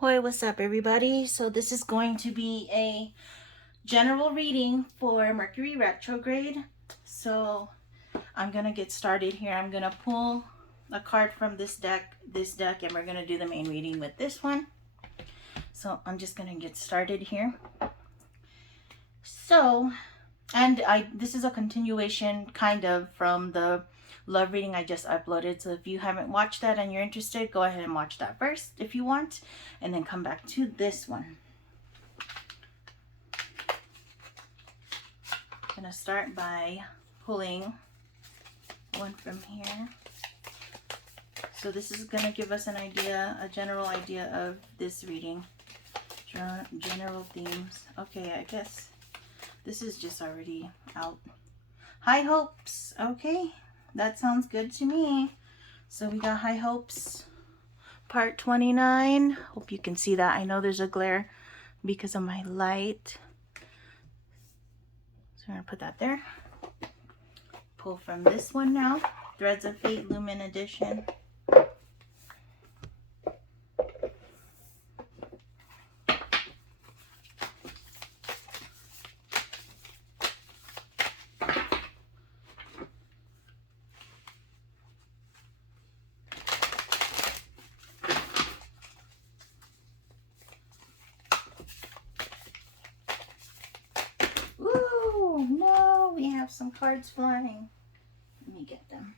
Hoi, what's up everybody? So this is going to be a general reading for Mercury Retrograde. So I'm going to get started here. I'm going to pull a card from this deck, and we're going to do the main reading with this one. So I'm just going to get started here. So, this is a continuation kind of from the love reading I just uploaded. So if you haven't watched that and you're interested, go ahead and watch that first if you want, and then come back to this one. I'm gonna start by pulling one from here. So this is gonna give us an idea, a general idea of this reading. General themes. Okay, I guess this is just already out. High hopes. Okay, that sounds good to me. So we got high hopes, part 29. Hope you can see that. I know there's a glare because of my light. So I'm gonna put that there. Pull from this one now. Threads of Fate, Lumen Edition. Ooh, no, we have some cards flying. Let me get them.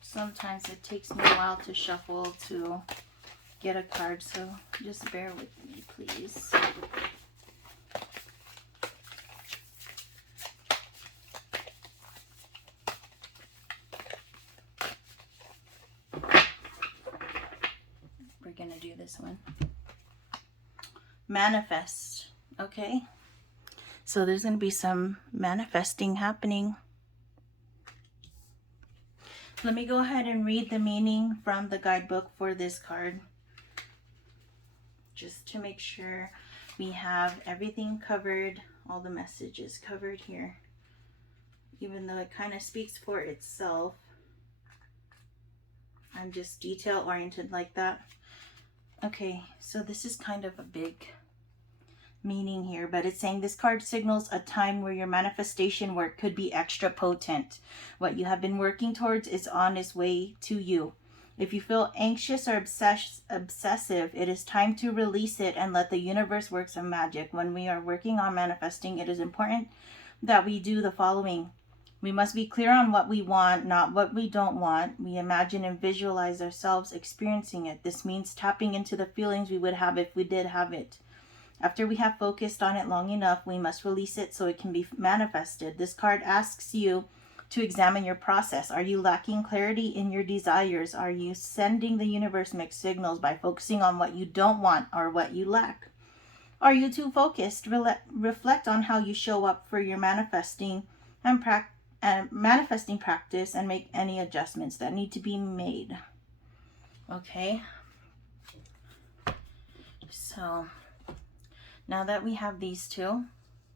Sometimes it takes me a while to shuffle to get a card, so just bear with me, please. We're gonna do this one. Manifest. Okay, so there's gonna be some manifesting happening. Let me go ahead and read the meaning from the guidebook for this card, just to make sure we have everything covered, all the messages covered here, even though it kind of speaks for itself. I'm just detail oriented like that. Okay, so this is kind of a big meaning here, but it's saying this card signals a time where your manifestation work could be extra potent. What you have been working towards is on its way to you. If you feel anxious or obsessive, it is time to release it and let the universe work some magic. When we are working on manifesting, it is important that we do the following. We must be clear on what we want, not what we don't want. We imagine and visualize ourselves experiencing it. This means tapping into the feelings we would have if we did have it. After we have focused on it long enough, we must release it so it can be manifested. This card asks you to examine your process. Are you lacking clarity in your desires? Are you sending the universe mixed signals by focusing on what you don't want or what you lack? Are you too focused? Reflect on how you show up for your manifesting practice and make any adjustments that need to be made. Okay. So now that we have these two,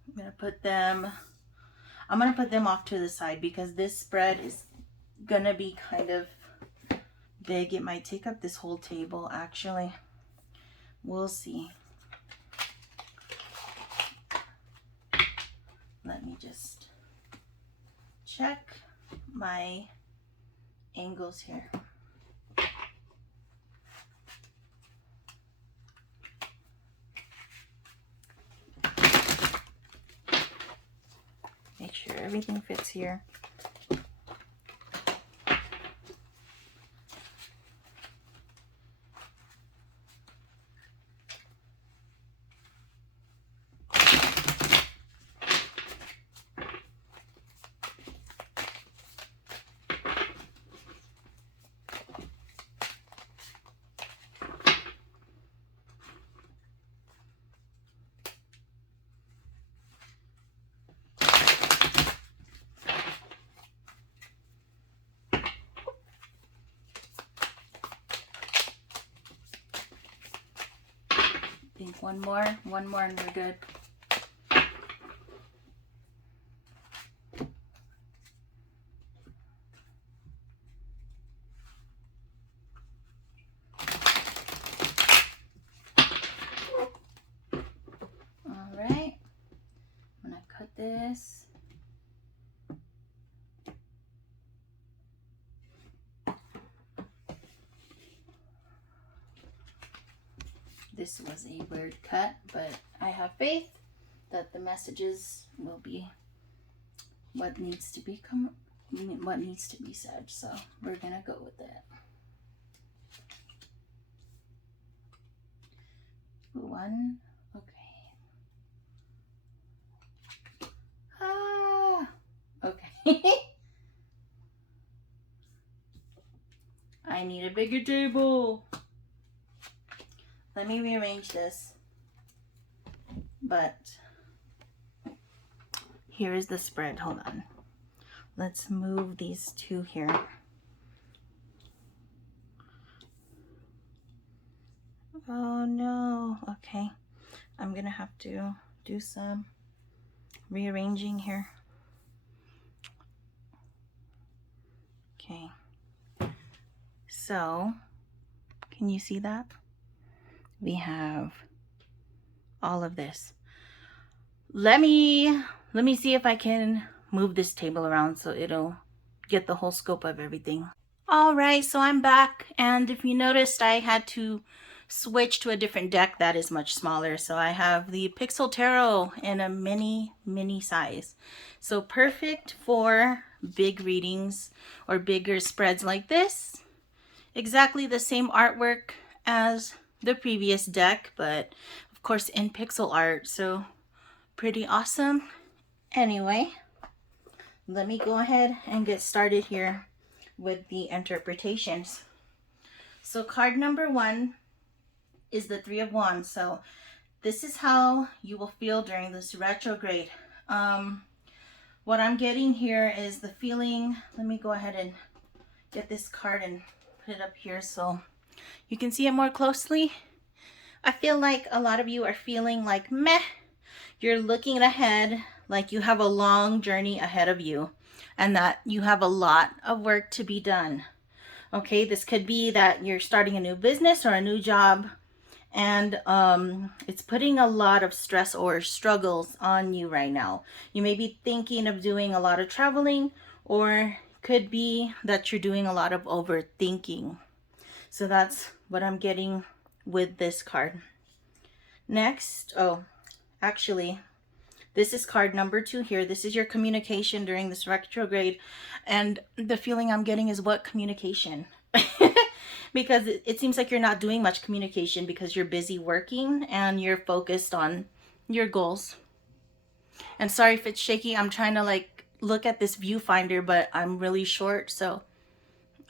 I'm gonna put them off to the side because this spread is gonna be kind of big. It might take up this whole table, actually. We'll see. Let me just check my angles here. Make sure everything fits here. think one more and we're good. All right, I'm gonna cut this. This was a weird cut, but I have faith that the messages will be what needs to be said. So we're gonna go with it. One, okay. Okay. I need a bigger table. Let me rearrange this. But here is the spread. Hold on. Let's move these two here. Oh no. Okay. I'm gonna have to do some rearranging here. Okay. So, can you see that? We have all of this. Let me see if I can move this table around so it'll get the whole scope of everything. All right, so I'm back, and if you noticed, I had to switch to a different deck that is much smaller. So I have the Pixel Tarot in a mini size. So perfect for big readings or bigger spreads like this. Exactly the same artwork as the previous deck, but of course in pixel art, so pretty awesome. Anyway, let me go ahead and get started here with the interpretations. So card number 1 is the 3 of Wands. So this is how you will feel during this retrograde. What I'm getting here is the feeling. Let me go ahead and get this card and put it up here so you can see it more closely. I feel like a lot of you are feeling like meh. You're looking ahead like you have a long journey ahead of you and that you have a lot of work to be done. Okay, this could be that you're starting a new business or a new job, and it's putting a lot of stress or struggles on you right now. You may be thinking of doing a lot of traveling, or could be that you're doing a lot of overthinking. So that's what I'm getting with this card. Next, actually, this is card number 2 here. This is your communication during this retrograde. And the feeling I'm getting is what communication? Because it seems like you're not doing much communication because you're busy working and you're focused on your goals. And sorry if it's shaky. I'm trying to like look at this viewfinder, but I'm really short. So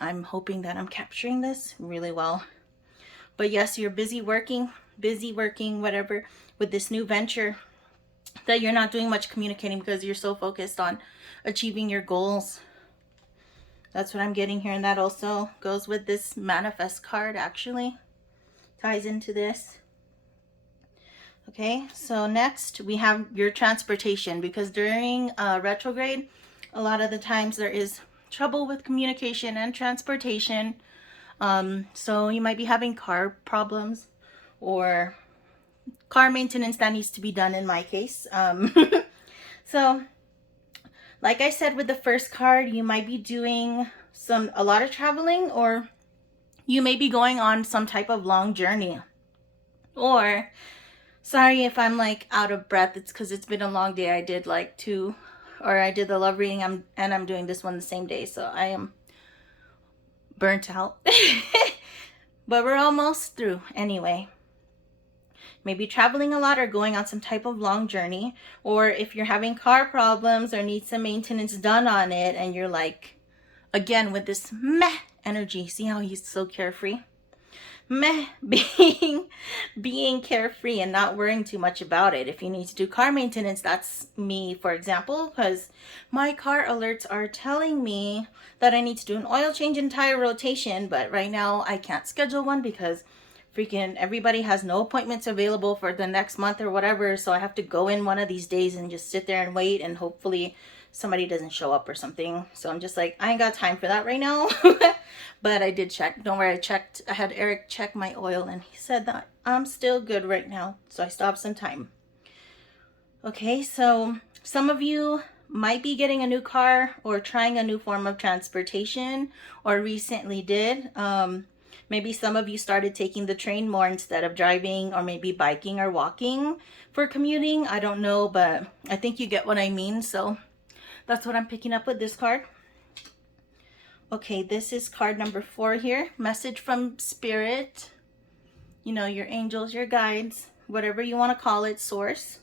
I'm hoping that I'm capturing this really well. But yes, you're busy working, whatever, with this new venture, that you're not doing much communicating because you're so focused on achieving your goals. That's what I'm getting here. And that also goes with this manifest card, actually ties into this. Okay, so next we have your transportation, because during retrograde, a lot of the times there is trouble with communication and transportation. So you might be having car problems or car maintenance that needs to be done in my case. So like I said with the first card, you might be doing a lot of traveling, or you may be going on some type of long journey. Or, sorry if I'm like out of breath, it's because it's been a long day. I did I did the love reading and I'm doing this one the same day, so I am burnt out. But we're almost through anyway. Maybe traveling a lot or going on some type of long journey. Or if you're having car problems or need some maintenance done on it and you're like, again, with this meh energy. See how he's so carefree? Meh, being carefree and not worrying too much about it. If you need to do car maintenance, that's me, for example, because my car alerts are telling me that I need to do an oil change and tire rotation, but right now I can't schedule one because freaking everybody has no appointments available for the next month or whatever, so I have to go in one of these days and just sit there and wait, and hopefully somebody doesn't show up or something. So I'm just like, I ain't got time for that right now. But I did check. Don't worry, I had Eric check my oil, and he said that I'm still good right now, so I still have some time. Okay, so some of you might be getting a new car or trying a new form of transportation, or recently did. Maybe some of you started taking the train more instead of driving, or maybe biking or walking for commuting. I don't know, but I think you get what I mean. So that's what I'm picking up with this card. Okay, this is card number 4 here. Message from Spirit. You know, your angels, your guides, whatever you want to call it, source.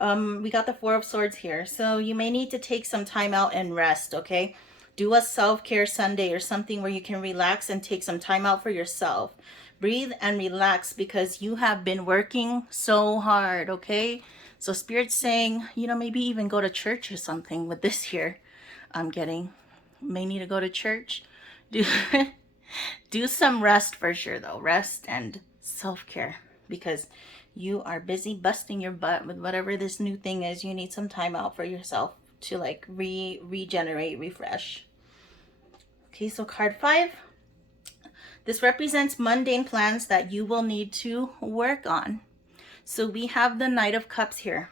We got the 4 of Swords here. So you may need to take some time out and rest, okay? Do a self-care Sunday or something where you can relax and take some time out for yourself. Breathe and relax because you have been working so hard, okay? So Spirit's saying, you know, maybe even go to church or something with this here. I'm getting, may need to go to church. Do some rest for sure though. Rest and self-care because you are busy busting your butt with whatever this new thing is. You need some time out for yourself to like regenerate, refresh. Okay, so card 5. This represents mundane plans that you will need to work on. So we have the Knight of Cups here.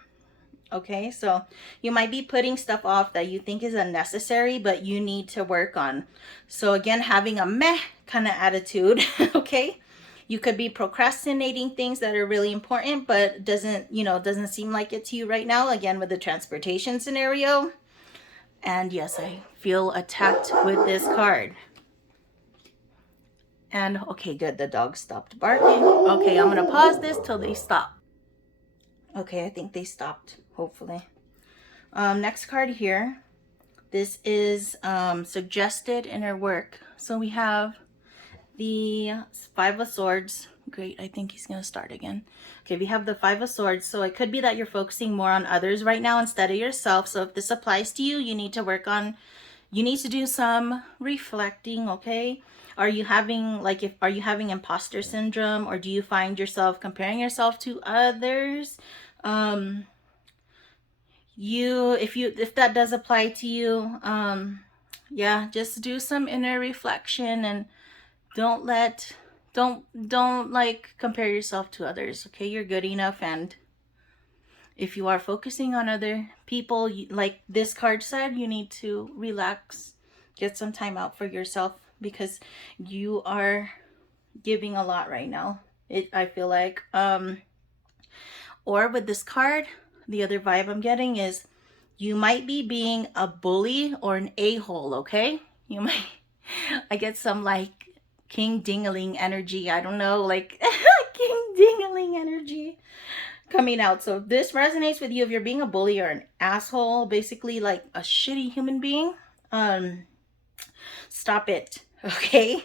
Okay, so you might be putting stuff off that you think is unnecessary, but you need to work on. So again, having a meh kind of attitude, okay? You could be procrastinating things that are really important, but doesn't seem like it to you right now. Again, with the transportation scenario. And yes, I feel attacked with this card. And okay, good. The dog stopped barking. Okay, I'm going to pause this till they stop. Okay, I think they stopped, hopefully. Next card here. This is suggested inner work. So we have the 5 of Swords. Great, I think he's going to start again. Okay, we have the 5 of Swords. So it could be that you're focusing more on others right now instead of yourself. So if this applies to you, you need to work on, you need to do some reflecting, okay? Are you having imposter syndrome, or do you find yourself comparing yourself to others? If that does apply to you, yeah, just do some inner reflection and don't like compare yourself to others, okay? You're good enough, and if you are focusing on other people, like this card said, you need to relax, get some time out for yourself because you are giving a lot right now. I feel like, or with this card, the other vibe I'm getting is you might be being a bully or an a-hole, okay? I get some like King Dingaling energy. I don't know, like King Dingaling energy coming out. So if this resonates with you, if you're being a bully or an asshole, basically like a shitty human being, stop it, okay?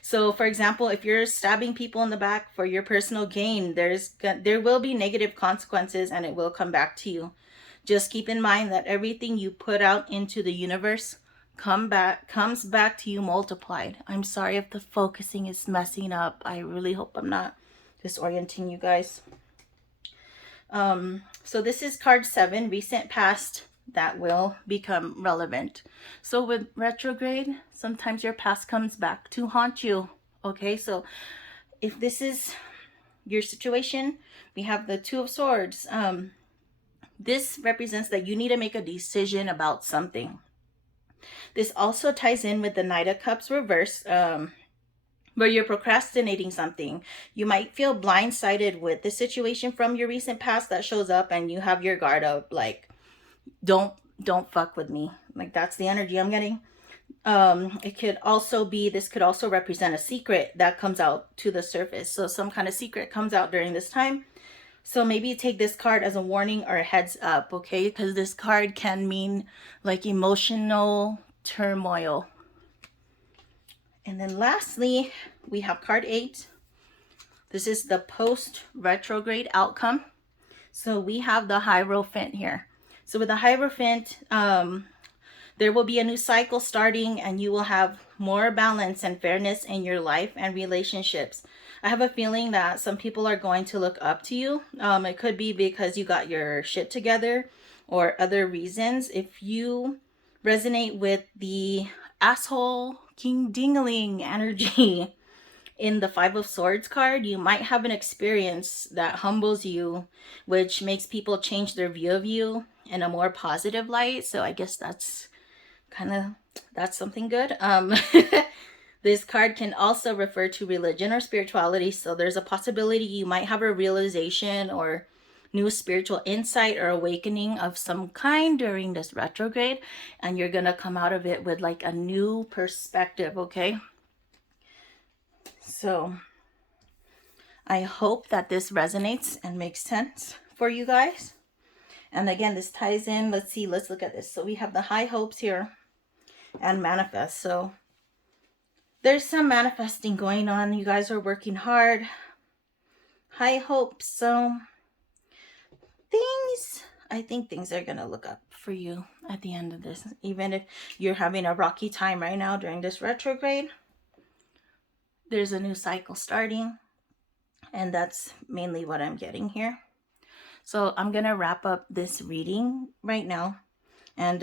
So for example, if you're stabbing people in the back for your personal gain, there will be negative consequences and it will come back to you. Just keep in mind that everything you put out into the universe comes back to you multiplied. I'm sorry if the focusing is messing up. I really hope I'm not disorienting you guys. So this is card 7, recent past that will become relevant. So with retrograde, sometimes your past comes back to haunt you. Okay, so if this is your situation, we have the 2 of Swords. This represents that you need to make a decision about something. This also ties in with the Knight of Cups reverse, where you're procrastinating something. You might feel blindsided with the situation from your recent past that shows up, and you have your guard up, like, don't fuck with me. Like, that's the energy I'm getting. This could also represent a secret that comes out to the surface. So some kind of secret comes out during this time. So maybe take this card as a warning or a heads up, okay? Because this card can mean like emotional turmoil. And then lastly, we have card 8. This is the post-retrograde outcome. So we have the Hierophant here. So with the Hierophant, There will be a new cycle starting, and you will have more balance and fairness in your life and relationships. I have a feeling that some people are going to look up to you. It could be because you got your shit together or other reasons. If you resonate with the asshole king dingling energy in the Five of Swords card, you might have an experience that humbles you, which makes people change their view of you in a more positive light. So I guess that's something good. This card can also refer to religion or spirituality. So there's a possibility you might have a realization or new spiritual insight or awakening of some kind during this retrograde, and you're gonna come out of it with like a new perspective. Okay, so I hope that this resonates and makes sense for you guys. And again, this ties in. Let's see, let's look at this. So we have the high hopes here and manifest. So there's some manifesting going on. You guys are working hard. High hopes. So I think things are going to look up for you at the end of this. Even if you're having a rocky time right now during this retrograde, there's a new cycle starting. And that's mainly what I'm getting here. So I'm going to wrap up this reading right now. And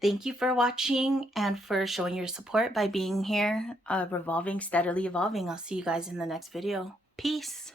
thank you for watching and for showing your support by being here. Revolving, steadily evolving. I'll see you guys in the next video. Peace.